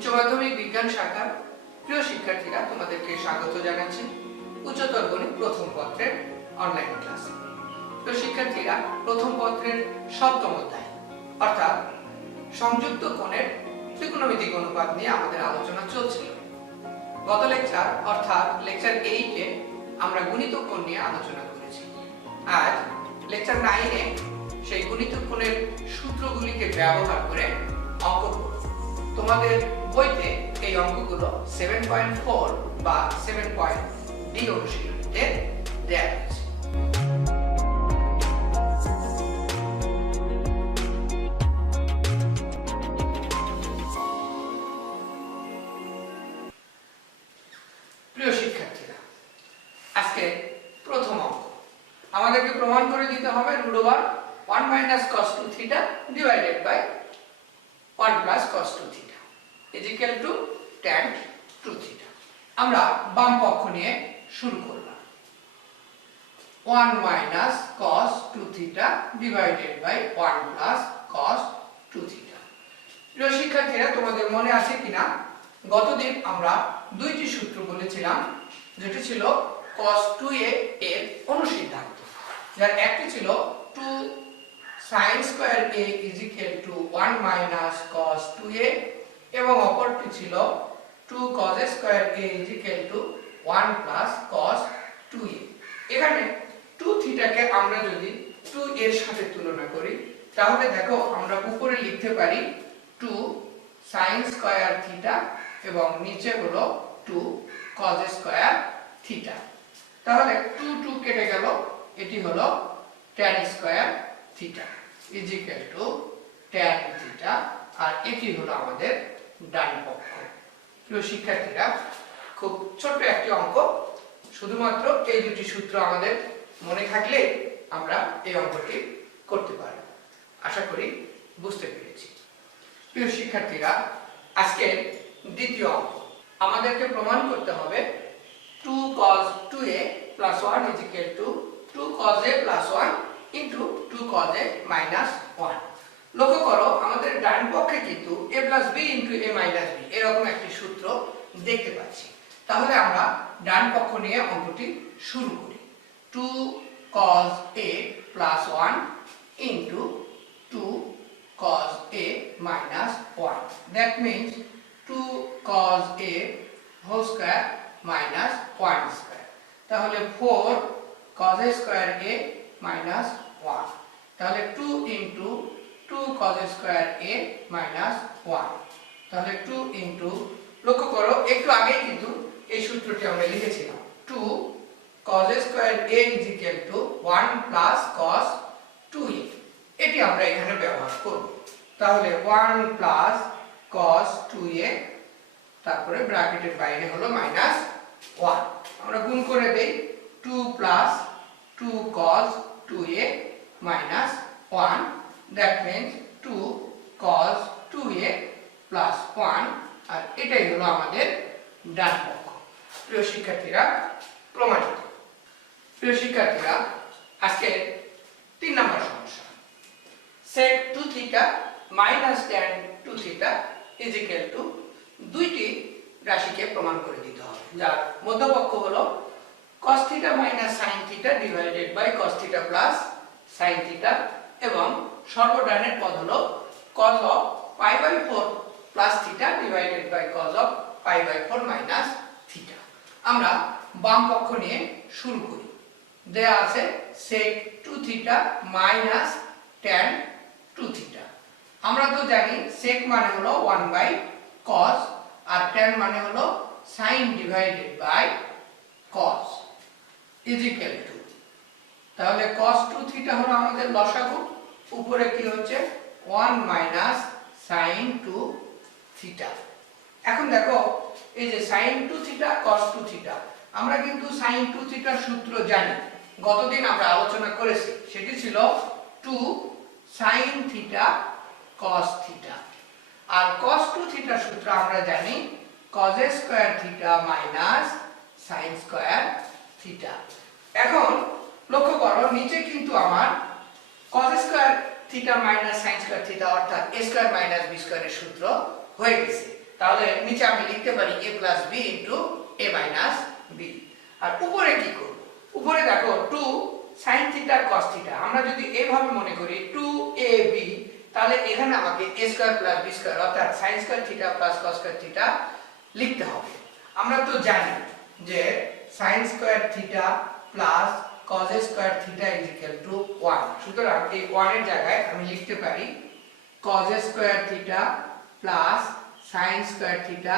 উচ্চ মাধ্যমিক বিজ্ঞান শাখার প্রিয় শিক্ষার্থীরা, তোমাদেরকে স্বাগত জানাচ্ছি উচ্চতর গণিত প্রথম পত্রের অনলাইন ক্লাসে। প্রিয় শিক্ষার্থীরা, প্রথম পত্রের সপ্তম অধ্যায় অর্থাৎ সংযুক্ত কোণের ত্রিকোণমিতিক অনুপাত নিয়ে আমাদের আলোচনা চলছিল। গত লেকচার অর্থাৎ লেকচার 8-এ আমরা গুণিতক কোণ নিয়ে আলোচনা করেছি। আজ লেকচার 9-এ সেই গুণিতক কোণের সূত্রগুলিকে ব্যবহার করে অঙ্ক করব। তোমাদের বইতে এই অঙ্কগুলো 7.4 বা 7.d অনুশীলনীতে দেয়া হয়েছে। প্রিয় শিক্ষার্থীরা, আজকে প্রথম অঙ্ক আমাদেরকে প্রমাণ করে দিতে হবে √1 cos 2θ divided by 1 cos 2θ is equal to tan 2θ। আমরা বাম পক্ষ নিয়ে শুরু করলাম। 1 cos 2θ divided by 1 cos 2θ। প্রিয় শিক্ষার্থীরা, তোমাদের মনে আছে কিনা গতদিন আমরা দুইটি সূত্র বলেছিলাম, যেটি ছিল cos 2a এর অনুসিদ্ধান্ত, যার একটি ছিল 2 sin square a is equal to 1 cos 2a এবং অপরটি ছিল 2 cos square a is equal to 1 cos 2a। এখানে 2θ কে আমরা যদি 2 এর সাথে তুলনা করি তাহলে দেখো আমরা উপরে লিখতে পারি 2 sin square θ এবং নিচে হলো 2 cos square θ। তাহলে 2 কেটে গেল, এটি হলো tan square θ is equal to tan θ, আর এটি হলো আমাদের ডান পক্ষ। প্রিয় শিক্ষার্থীরা, খুব ছোট্ট একটি অঙ্ক, শুধুমাত্র এই দুটি সূত্র আমাদের মনে থাকলে আমরা এই অঙ্কটি করতে পারব। আশা করি বুঝতে পেরেছি। প্রিয় শিক্ষার্থীরা, আজকে দ্বিতীয় অঙ্ক আমাদেরকে প্রমাণ করতে হবে 2 cos 2a plus 1 is equal to 2 cos a plus 1 into 2 cos a minus 1। লক্ষ্য করো, আমাদের ডান পক্ষে কিন্তু a plus b into a minus b এরকম একটি সূত্র দেখতে পাচ্ছি। তাহলে আমরা ডান পক্ষ নিয়ে অঙ্কটি শুরু করি। 2 cos a plus 1 into 2 cos a minus 1, that means 2 cos a whole square minus 1 square। তাহলে 4 cos a square a minus 1, তাহলে 2 into 2 cos a square a minus 1, তাহলে 2 into, লক্ষ্য করো একটু আগে কিন্তু এই সূত্রটি আমরা লিখেছিলাম 2 cos a square a is equal to 1 plus cos 2a, এটি আমরা এখানে ব্যবহার করব। তাহলে 1 plus cos 2a, তারপরে ব্র্যাকেটের বাইরে হলো minus 1, আমরা গুণ করে দেই 2 plus 2 cos 2a minus 1, that means 2 cos 2a plus 1, আর এটাই হলো আমাদের ডান পক্ষ। প্রিয় শিক্ষার্থীরা, প্রমাণিত। প্রিয় শিক্ষার্থীরা, আজকে 3 নম্বর সমস্যা, sec 2θ minus tan 2θ is equal to, দুইটি রাশিকে প্রমাণ করে দিতে হবে, যার মধ্যপক্ষ হলো cos θ minus sin θ divided by cos θ plus sin θ এবং সর্বডানের পদ হলো cos of π/4 plus θ divided by cos of π/4 minus θ। আমরা বাম পক্ষ নিয়ে শুরু করি। দেয়া আছে sec 2θ minus tan 2θ। আমরা তো জানি sec মানে হলো 1/cos আর tan মানে হলো sin divided by cos is equal to, তাহলে cos 2θ হলো আমাদের লসাগু, উপরে কি হচ্ছে 1 minus sin 2θ। এখন দেখো এই যে sin 2θ cos 2θ, আমরা কিন্তু sin 2θ সূত্র জানি, গতদিন আমরা আলোচনা করেছি, সেটি ছিল 2 sin θ cos θ, আর cos 2θ সূত্র আমরা জানি cos a square θ minus sin square θ। এখন লক্ষ্য করো নিচে কিন্তু আমার cos square θ minus sin square θ অর্থাৎ a square minus b square এর সূত্র হয়ে গেছে। তাহলে নিচে আমি লিখতে পারি a plus B into a minus B. আর উপরে কি করব? উপরে দেখো 2 sin থিটা cos থিটা, আমরা যদি এইভাবে মনে করি 2ab, তাহলে এখানে আমাকে a square plus b square অর্থাৎ sin square theta plus cos square theta লিখতে হবে। আমরা তো জানি যে sin square theta plus cos square theta = 1, সুতরাং এই 1 এর জায়গায় আমি লিখতে পারি cos square theta plus sin square theta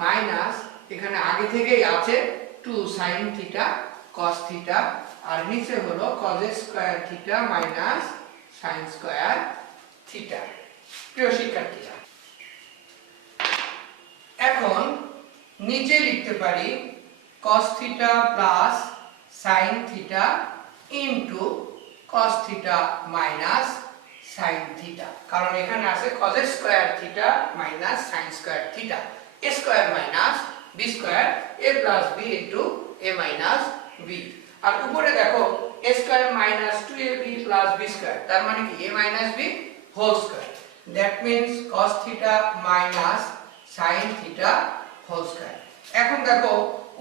minus, এখানে আগে থেকেই আছে 2 sin থিটা cos থিটা, আর নিচে হলো cos square theta minus sin square theta. প্রিয় শিক্ষার্থীরা, এখন নিচে লিখতে পারি cos theta plus sin theta into cos theta minus sin theta, কারণ এখানে আছে cos square theta minus sin square theta, a square minus b square a plus b into a minus b। আর উপরে দেখো a square minus 2ab plus b square, তার মানে কি a minus b whole square, that means cos theta minus sin theta whole square. এখন দেখো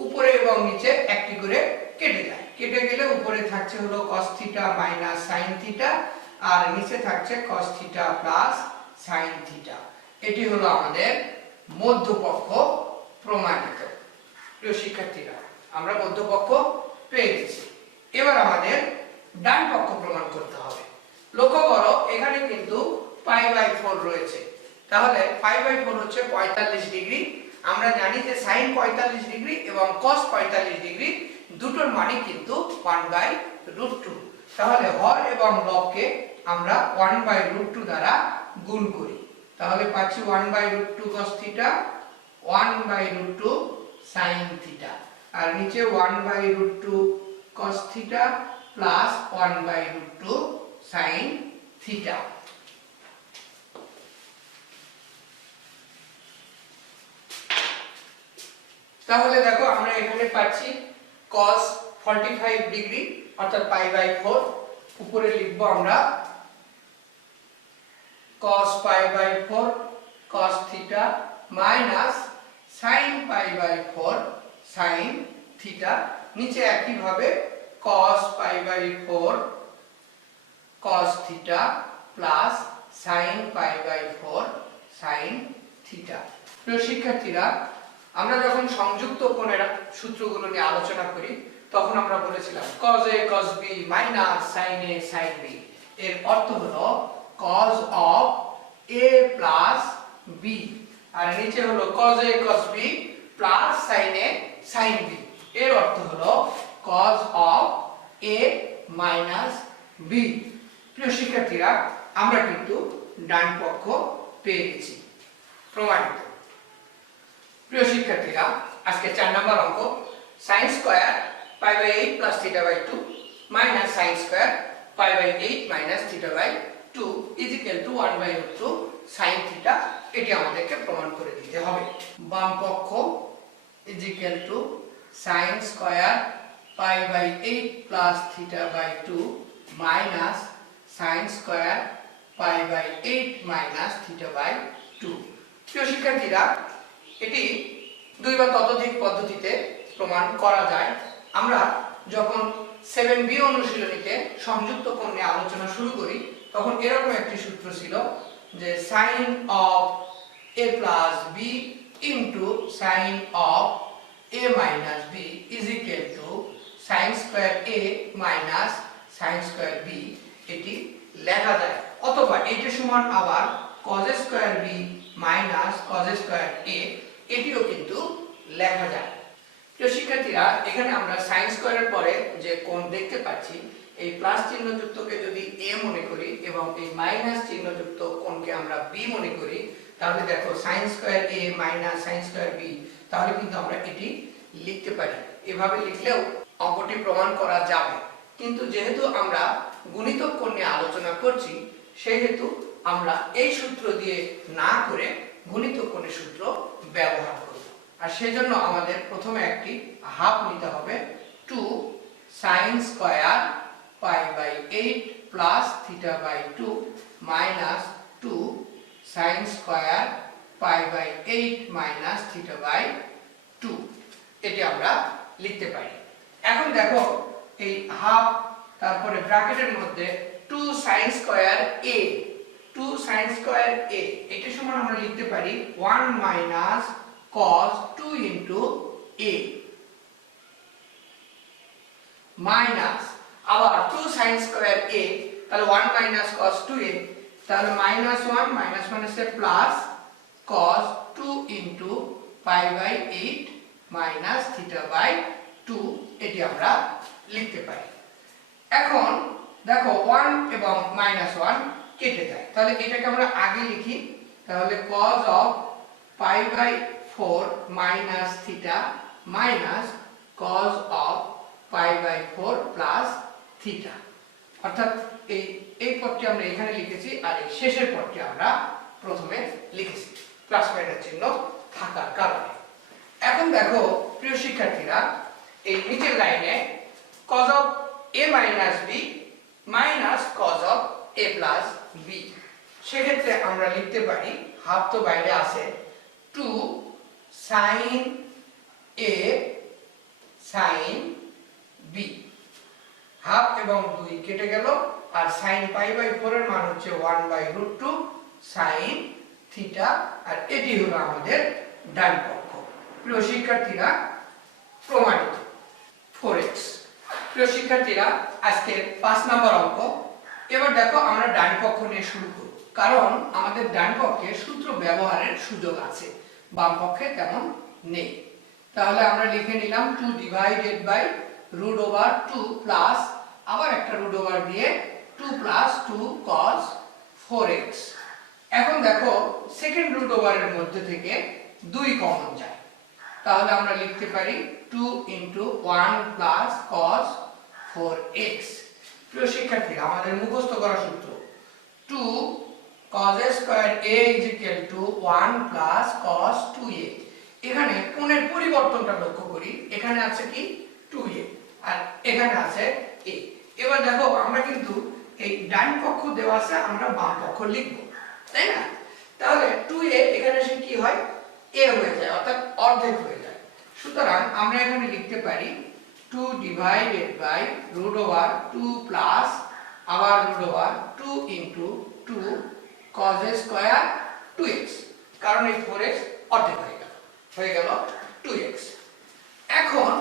উপরে এবং নিচে একটি করে কেটে যায়, কেটে গেলে উপরে থাকছে হলো cos theta minus sin theta, আর নিচে থাকছে cos theta plus sin theta. এটি হলো আমাদের মধ্যপক্ষ প্রমাণিত। প্রিয় শিক্ষার্থীরা, আমরা মধ্যপক্ষ পেয়ে গেছি, এবার আমাদের ডান পক্ষ প্রমাণ করতে হবে। লক্ষ্য করো এখানে কিন্তু π/4 রয়েছে, তাহলে π/4 হচ্ছে 45 ডিগ্রি। আমরা জানি যে sin 45 ডিগ্রি এবং cos 45 ডিগ্রি দুটোর মানে কিন্তু 1/√2, তাহলে হর এবং লবকে আমরা 1/√2 দ্বারা গুণ করি, তাহলে পাচ্ছি 1/√2 cos থিটা 1/√2 sin থিটা, আর নিচে 1/√2 cos theta plus 1/√2 sin theta. তাহলে দেখো আমরা এখানে পাচ্ছি cos 45 ডিগ্রি অর্থাৎ π/4, উপরে লিখব আমরা cos π/4 cos theta minus sin π/4 sin theta, নিচে একই ভাবে cos π/4 cos theta plus sin π/4 sin theta. প্রিয় শিক্ষার্থীরা, আমরা যখন সংযুক্ত কোণের সূত্রগুলো নিয়ে আলোচনা করি তখন আমরা বলেছিলাম cos a cos b minus sin a sin b, এর অর্থ হলো cos of a plus b, আর নিচে হলো cos a cos b plus sin a sin b, এর অর্থ হলো cos of a minus b। প্রিয় শিক্ষার্থীরা, আমরা কিন্তু ডান পক্ষ পেয়ে গেছি, প্রমাণিত। প্রিয় শিক্ষার্থীরা, আজকে 4 নম্বর অঙ্ক sin square π/8 plus θ/2 minus sin square π/8 minus θ/2 = 1/√2 sin theta, এটি আমাদেরকে প্রমাণ করে দিতে হবে। বাম পক্ষ = sin square π/8 plus θ/2 minus sin square π/8 minus θ/2। প্রিয় শিক্ষার্থীরা, এটি 2 বা ততোধিক পদ্ধতিতে প্রমাণ করা যায়। আমরা যখন 7b অনুশীলনীতে সংযুক্ত কোণ নিয়ে আলোচনা শুরু করি তখন এরকম একটি সূত্র ছিল যে sin of a plus b into sin of a minus b is equal to sin square a minus sin square b, এটি লেখা যায়, অথবা এটি সমান আবার cos square b minus cos square a, এটিও কিন্তু লেখা যায়। প্রিয় শিক্ষার্থীরা, এখানে আমরা sin স্কয়ারের পরে যে কোণ দেখতে পাচ্ছি এই প্লাস চিহ্নযুক্তকে যদি a মনে করি এবং এই মাইনাস চিহ্নযুক্ত কোণকে আমরা b মনে করি, তাহলে দেখো sin square a minus sin square b, তাহলে কিন্তু আমরা এটি লিখতে পারি। এভাবে লিখলেও অঙ্কটি প্রমাণ করা যাবে, কিন্তু যেহেতু আমরা গুণিতক কোণ নিয়ে আলোচনা করছি সেহেতু আমরা এই সূত্র দিয়ে না করে গুণিতক কোণের সূত্র ব্যবহার করব, আর সেজন্য আমাদের প্রথমে একটি হাফ নিতে হবে 2 sin square π/8 plus θ/2 minus 2 sin square pi by 8 minus theta by 2 এটি আমরা লিখতে পারি। এখন দেখো এই হাফ তারপরে ব্র্যাকেটের মধ্যে 2 sin square a 2 sin square a এটা সমান আমরা লিখতে পারি 1 minus cos 2 into a minus আবার 2 sin স্কয়ার a তাহলে 1 মাইনাস cos 2a তাহলে মাইনাস 1 মাইনাস 1 এসে plus cos 2 into pi by 8 minus theta by 2 এটি আমরা লিখতে পারি। এখন দেখো 1 এবং মাইনাস 1 কেটে যায়, তাহলে এটাকে আমরা আগে লিখি, তাহলে cos of pi by 4 minus theta minus cos of pi by 4 plus theta, অর্থাৎ এই পদটি আমরা এখানে লিখেছি আর এই শেষের পদটি আমরা প্রথমে লিখেছি প্লাস মাইনাস চিহ্ন থাকার কারণে। এখন দেখো প্রিয় শিক্ষার্থীরা এই নিচের লাইনে cos of a minus b minus cos of a plus b, সেক্ষেত্রে আমরা লিখতে পারি হাফ তো বাইরে আছে 2 sin a sin b, half এবং 2 কেটে গেল আর sin পাই বাই 4 এর মান হচ্ছে 1 বাই √2 sin থিটা, আর এটি হলো আমাদের ডান পক্ষ। প্রিয় শিক্ষার্থীরা প্রমাণিত 4x। প্রিয় শিক্ষার্থীরা আজকের 5 নম্বর অঙ্ক। এবার দেখো আমরা ডান পক্ষ নিয়ে শুরু করব, কারণ আমাদের ডান পক্ষে সূত্র ব্যবহারের সুযোগ আছে, বাম পক্ষে তেমন নেই। তাহলে আমরা লিখে নিলাম 2 ডিভাইডেড বাই √2 প্লাস আবার একটা √ওভার দিয়ে 2 প্লাস 2 cos 4x। এখন দেখো সেকেন্ড √ওভারের মধ্যে থেকে 2 কমন যায়, তাহলে আমরা লিখতে পারি 2 ইনটু 1 প্লাস cos 4x। প্রিয় শিক্ষার্থীরা আমাদের মুখস্থ করা সূত্র 2 cos a square a = 1 plus cos 2a। এখানে কোণের পরিবর্তনটা লক্ষ্য করি, এখানে আছে কি 2a আর এখানে আছে a। এবার দেখো আমরা কিন্তু এই ডান পক্ষ দেওয়া আছে, আমরা বাম পক্ষ লিখব, তাই না? তাহলে 2a এখানে এসে কি হয় a হয়ে যায়, অর্থাৎ অর্ধেক হয়ে যায়। সুতরাং আমরা এখানে লিখতে পারি 2 ডিভাইডেড বাই √2 প্লাস আবার √2 into 2 cos a square 2x, কারণ এই 4x অর্ধেক হয়ে গেল 2x। এখন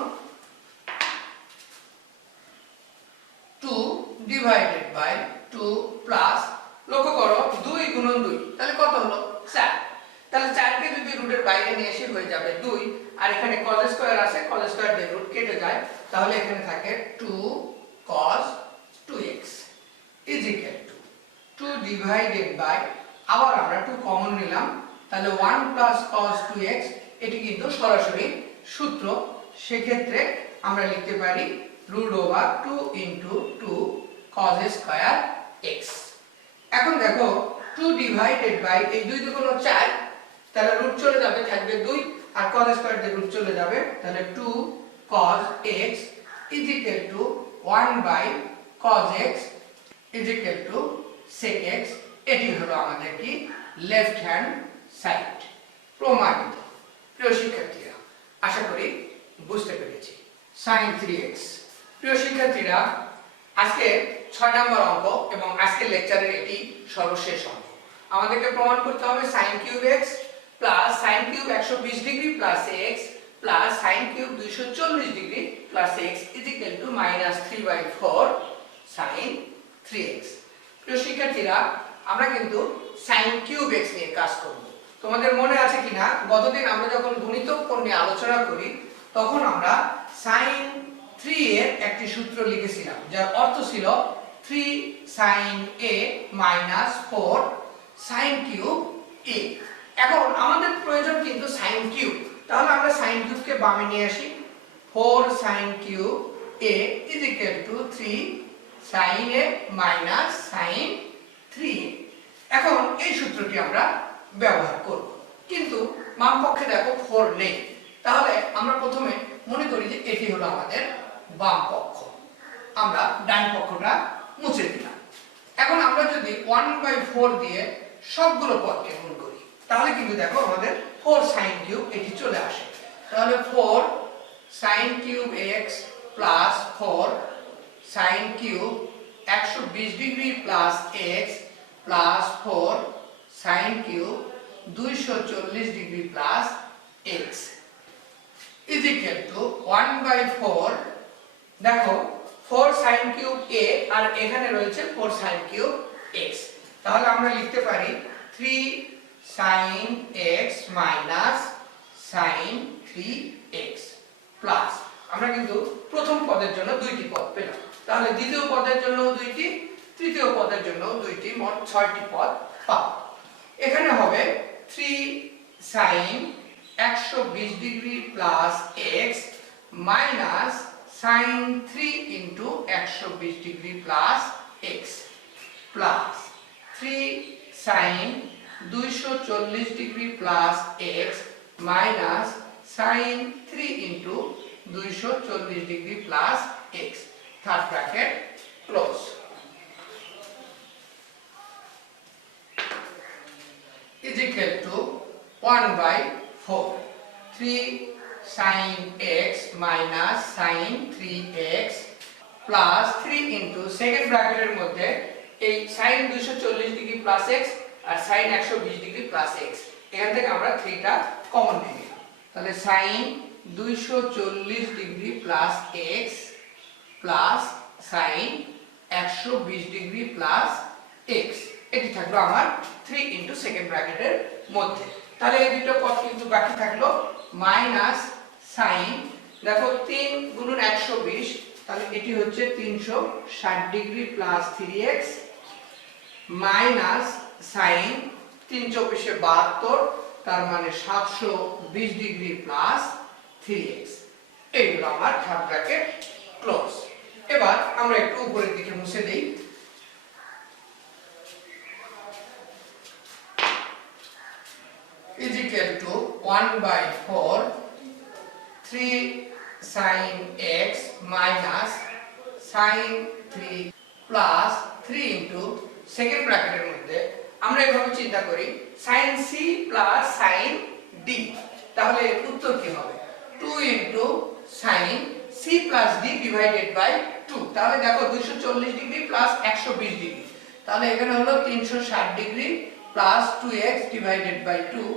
2 ডিভাইডেড বাই 2 প্লাস লক্ষ্য করো 2 গুণন 2 তাহলে কত হলো 4, তাহলে 4 কে যদি রুটের বাইরে নিয়ে এসে হয়ে যাবে 2, আর এখানে cos স্কয়ার আছে, cos স্কয়ার দিয়ে রুট কেটে যায়, তাহলে এখানে থাকে 2 cos 2x = 2 ডিভাইডেড বাই আবার আমরা 2 কমন নিলাম, তাহলে 1 প্লাস cos 2x, এটি কিন্তু সরাসরি সূত্র, সেক্ষেত্রে আমরা লিখতে পারি √2 into 2 cos a square x। এখন দেখো 2 ডিভাইডেড বাই এই 2 দুগুণ 4, তাহলে রুট চলে যাবে, থাকবে 2 আর cos স্কয়ার দিয়ে রুট চলে যাবে, তাহলে 2 cos x = 1 by cos x = sec x। এটি হলো আমাদের কি লেফট হ্যান্ড সাইড। প্রমাণিত। প্রিয় শিক্ষার্থীরা আশা করি বুঝতে পেরেছি। sin 3x। প্রিয় শিক্ষার্থীরা আজকে 6 নম্বর অঙ্ক এবং আজকের লেকচারের এটি সর্বশেষ অঙ্ক। আমাদেরকে প্রমাণ করতে হবে sin cube x plus sin cube 120 degree plus x plus sin cube 240 degree plus x = -3/4 sin 3x। প্রিয় শিক্ষার্থীরা আমরা কিন্তু sin কিউব x নিয়ে কাজ করব। তোমাদের মনে আছে কিনা গতদিন আমরা যখন গুণিতক কোণ নিয়ে আলোচনা করি তখন আমরা sin 3 এর একটি সূত্র লিখেছিলাম, যার অর্থ ছিল 3 sin a - 4 sin cube a। এখন আমাদের প্রয়োজন কিন্তু sin কিউব, তাহলে আমরা sin কিউবকে বামে নিয়ে আসি, 4 sin cube a = 3 sin a - sin 3a। এখন এই সূত্রটি আমরা ব্যবহার করব, কিন্তু বাম পক্ষে দেখো 4 নেই, তাহলে আমরা প্রথমে মনে করি যে এটি হলো আমাদের বাম পক্ষ, আমরা ডান পক্ষটা মুছে দিলাম। এখন আমরা যদি 1/4 দিয়ে সবগুলো পদকে গুণ করি, তাহলে কিন্তু দেখো আমাদের 4 sin কিউব এটি চলে আসে। তাহলে 4 sin cube x plus 4 sin cube 120 degree plus x plus 4 sin cube 240 degree plus x is equal to 1/4 দেখো 4 sin কিউব a আর এখানে রয়েছে 4 sin কিউব x। তাহলে আমরা লিখতে পারি 3 sin x minus sin 3x plus আমরা কিন্তু প্রথম পদের জন্য দুইটি পদ পেলাম, তাহলে দ্বিতীয় পদের জন্য দুইটি, তৃতীয় পদের জন্য দুইটি, মোট 6টি পদ পাবো। এখানে হবে 3 sin 120 degree plus x minus sin 3 into 120 degree plus x plus 3 sin 240 degree plus x minus sin 3 into 240 degree plus x third bracket close is equal to 1/4 3 sin x minus sin 3x plus 3 into second ব্র্যাকেটের মধ্যে এই sin 240 degree plus x আর sin 120 degree plus x, এখান থেকে আমরা 3টা common নিয়ে নিলাম। তাহলে sin 240 degree plus x plus sin 120 degree plus x, এটি থাকলো আমার 3 into সেকেন্ড ব্র্যাকেটের মধ্যে। তাহলে এই দুটো পদ কিন্তু বাকি থাকলো মাইনাস sin, দেখো 3 গুণন 120, তাহলে এটি হচ্ছে 360 degree plus 3x minus sin 3 চৌবিশে 72, তার মানে 720 ডিগ্রি প্লাস 3x, এইগুলো আমার থার্ড ব্র্যাকেট ক্লোজ। এবার আমরা একটু উপরের দিকে মুছে দেই। is equal to 1/4 3 sin x minus sin 3 plus 3 into second ব্র্যাকেটের মধ্যে আমরা এভাবে চিন্তা করি sin c plus sin d, তাহলে উত্তর কি হবে 2 into sin c plus d divided by 2। তাহলে দেখো 240 ডিগ্রি প্লাস 120 ডিগ্রি, তাহলে এখানে হলো 360 degree plus 2x divided by 2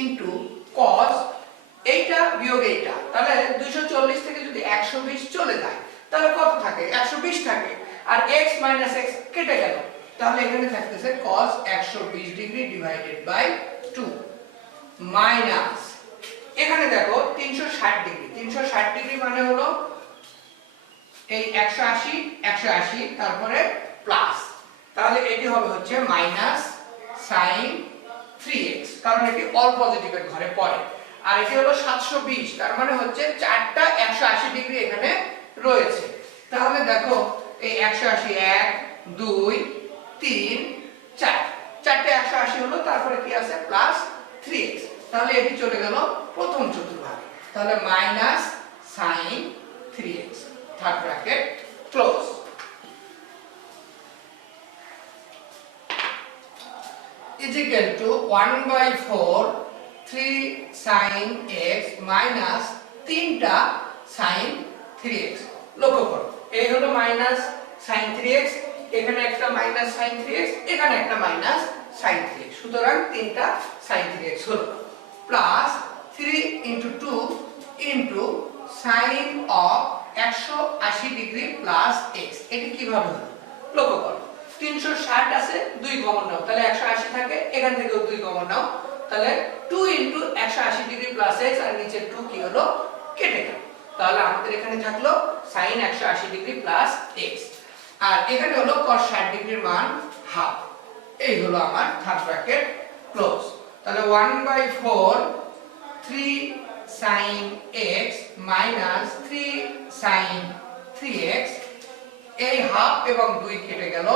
into cos এইটা বিয়োগ এইটা, তাহলে 240 থেকে যদি 120 চলে যায় তাহলে কত থাকে 120 থাকে, আর x minus x কেটে গেল, তাহলে এখানে থাকতেছে cos 120 degree divided by 2 minus এখানে দেখো 360 ডিগ্রি, 360 ডিগ্রি মানে হলো এই 180 180 তারপরে প্লাস, তাহলে এটি হবে হচ্ছে মাইনাস sin 3x, কারণ এটি অল পজিটিভের ঘরে পড়ে, আর এটি হলো 720, তার মানে হচ্ছে চারটা 180 ডিগ্রি এখানে রয়েছে। তাহলে দেখো এই 180 1 2 3 4, চারটে 180 হলো, তারপরে কি আছে প্লাস 3x, তাহলে এটি চলে গেল প্রথম চতুর্ভাগে, তাহলে minus sin 3x third bracket close is equal to 1/4 3 sin x minus 3টা sin 3x। লক্ষ্য করো এই হলো মাইনাস sin 3x, এখানে একটা মাইনাস sin 3x, এখানে একটা মাইনাস sin 3x, সুতরাং 3টা sin 3x হলো plus 3 into 2 into sin of 180 degree plus x, এটি কিভাবে হলো লক্ষ্য করো 360 আছে 2 কমন নাও, তাহলে 180 থাকে, এখান থেকেও 2 কমন নাও, তাহলে 2 into 180 ডিগ্রি প্লাস x, আর নিচে 2 কি হলো কেটে গেল, তাহলে আমাদের এখানে থাকলো sin 180 ডিগ্রি প্লাস x, আর এখানে হলো cos 60 ডিগ্রির মান হাফ, এই হলো আমার থার্ড ব্র্যাকেট ক্লোজ। তাহলে 1/4 3 sin x minus 3 sin 3x, এই হাফ এবং 2 কেটে গেল,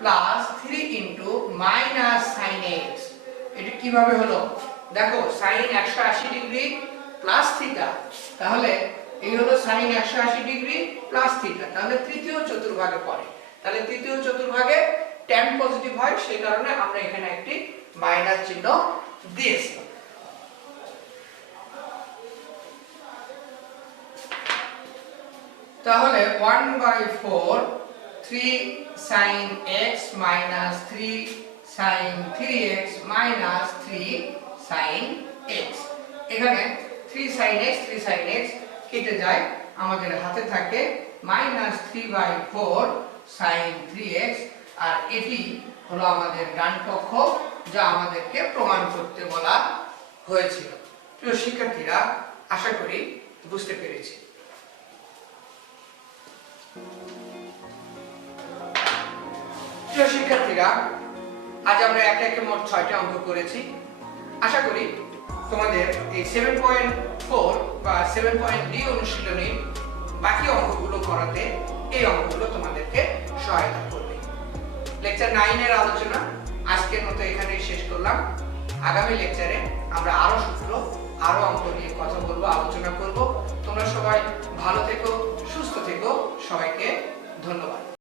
plus 3 into minus sin x, এটা কিভাবে হলো দেখো sin 180 ডিগ্রি প্লাস থিটা, তাহলে এই হলো sin 180 ডিগ্রি প্লাস থিটা, তাহলে তৃতীয় চতুর্ভাগে পড়ে, তাহলে তৃতীয় চতুর্ভাগে tan পজিটিভ হয়, সেই কারণে আমরা এখানে একটি মাইনাস চিহ্ন দিয়েছি। তাহলে 1/4 3 sin x minus 3 sin 3x minus 3 sin x, এখানে 3 sin x 3 sin x কেটে যায়, আমাদের হাতে থাকে minus 3/4 sin 3x, আর এটি হলো আমাদের ডান পক্ষ যা আমাদেরকে প্রমাণ করতে বলা হয়েছিল। প্রিয় শিক্ষার্থীরা, আশা করি বুঝতে পেরেছি। প্রিয় শিক্ষার্থীরা, আজ আমরা একে একে মোট 6টি অঙ্ক করেছি। আশা করি তোমাদের এই 7.4 বা 7.d অনুশীলনীর বাকি অঙ্কগুলো করাতে এই অঙ্কগুলো তোমাদেরকে সহায়তা করবে। লেকচার 9 এর আলোচনা আজকের মতো এখানেই শেষ করলাম। আগামী লেকচারে আমরা আরো সূত্র, আরো অঙ্ক নিয়ে কথা বলবো, আলোচনা করব।